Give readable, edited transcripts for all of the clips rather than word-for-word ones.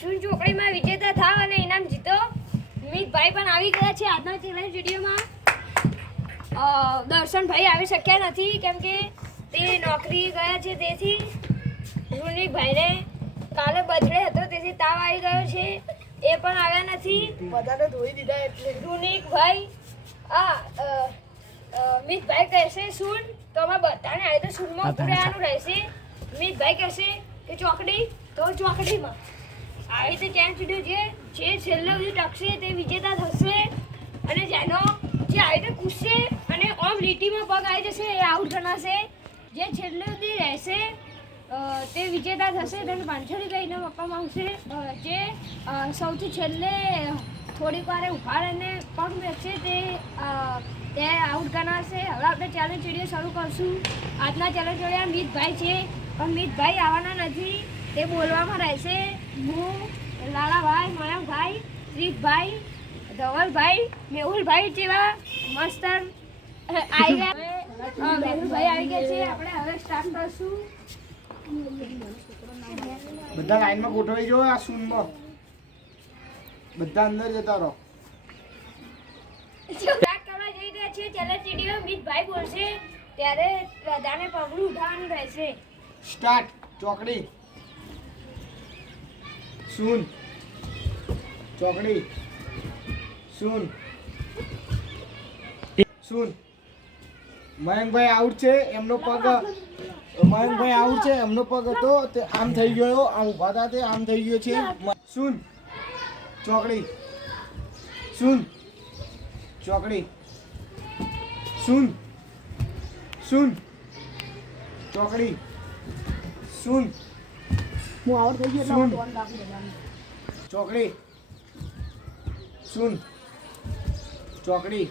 શું ચોકડીમાં વિજેતા થાવ અને ઇનામ જીતો. મિતભાઈ પણ આવી ગયા છે આજના ચેલેન્જ વિડીયોમાં. દર્શનભાઈ આવી શક્યા નથી કેમ કે તે નોકરી ગયા છે, તેથી રૂનિકભાઈને કાલે બર્થડે હતો તેથી તાવ આવી ગયો છે, એ પણ આવ્યા નથી. બધાને ધોઈ દીધા એટલે રૂનિકભાઈ મિતભાઈ કહેશે સૂન તો અમે બધાને આવી તો સૂનમાં ઉતરવાનું રહેશે. મિતભાઈ કહેશે કે ચોકડી તો ચોકડીમાં. આવી રીતે ચેલેન્જ વિડીયો જે છેલ્લે સુધી ટકશે તે વિજેતા થશે, અને જેનો જે આવી રીતે કૂદશે અને ઓમ લીટીમાં પગ આવી જશે એ આઉટ ગણાશે. જે છેલ્લે સુધી રહેશે તે વિજેતા થશે, તેને 500 રૂપિયા ઇનામ આપવામાં આવશે. જે સૌથી છેલ્લે થોડીક વાર ઉભા રહીને પગ મેકશે તે આઉટ ગણાશે. હવે આપણે ચેલેન્જ વિડીયો શરૂ કરશું. આજના ચેલેન્જ વિડીયો મિતભાઈ છે, પણ મિતભાઈ આવવાના નથી, તે બોલવામાં રહેશે. હું, લાલાભાઈ, મયંકભાઈ, શ્રીકભાઈ, ધવલભાઈ, મેહુલભાઈ જેવા મસ્ત આવી ગયા. મેહુલભાઈ આવી ગયા છે. આપણે હવે સ્ટાર્ટ કરશું. બધા લાઈનમાં ગોઠવાઈ જાઓ. આ શૂનમાં બધા અંદર જતા રહો. સ્ટાર્ટ કરવા જઈ રહ્યા છે ચેલેન્જ વિડીયો. મિતભાઈ બોલશે ત્યારે બધાને પગલું ઉઠાવવાનું રહેશે. સ્ટાર્ટ. ચોકડી શૂન, ચોકડી શૂન, શૂન. મયંકભાઈ આઉટ છે, એમનો પગ મયંકભાઈ આઉટ છે, એમનો પગ હતો તે આમ થઈ ગયો, આમ ઉભા હતા તે આમ થઈ ગયો છે. શૂન, ચોકડી શૂન, ચોકડી શૂન, શૂન, ચોકડી શૂન, હું આઉટ થઈ ગયો શૂન, એટલે હું રાખી દેવાનું. ચોકડી શૂન, ચોકડી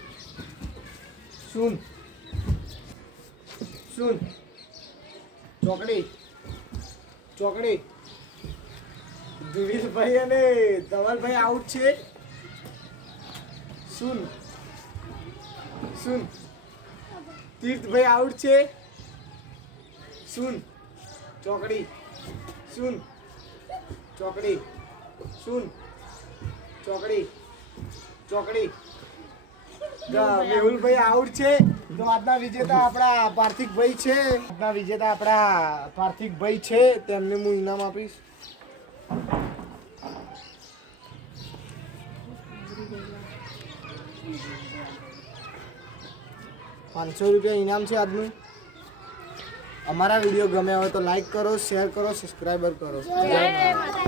શૂન, શૂન, ચોકડી, ચોકડી. ધુવીલભાઈ અને ધવલભાઈ આઉટ છે. શૂન, શૂન. તીર્થભાઈ આઉટ છે. શૂન, ચોકડી શૂન, ચોકડી શૂન, ચોકડી, ચોકડી. મેહુલભાઈ આઉટ છે. તો આજના વિજેતા આપણા પાર્થિકભાઈ છે. આજના વિજેતા આપણા પાર્થિકભાઈ છે, તેમને હું ઇનામ આપીશ. ₹500 ઇનામ છે આજનું. અમારા વિડીયો ગમે હોય તો લાઈક કરો, શેર કરો, સબસ્ક્રાઈબર કરો. જય માતાજી.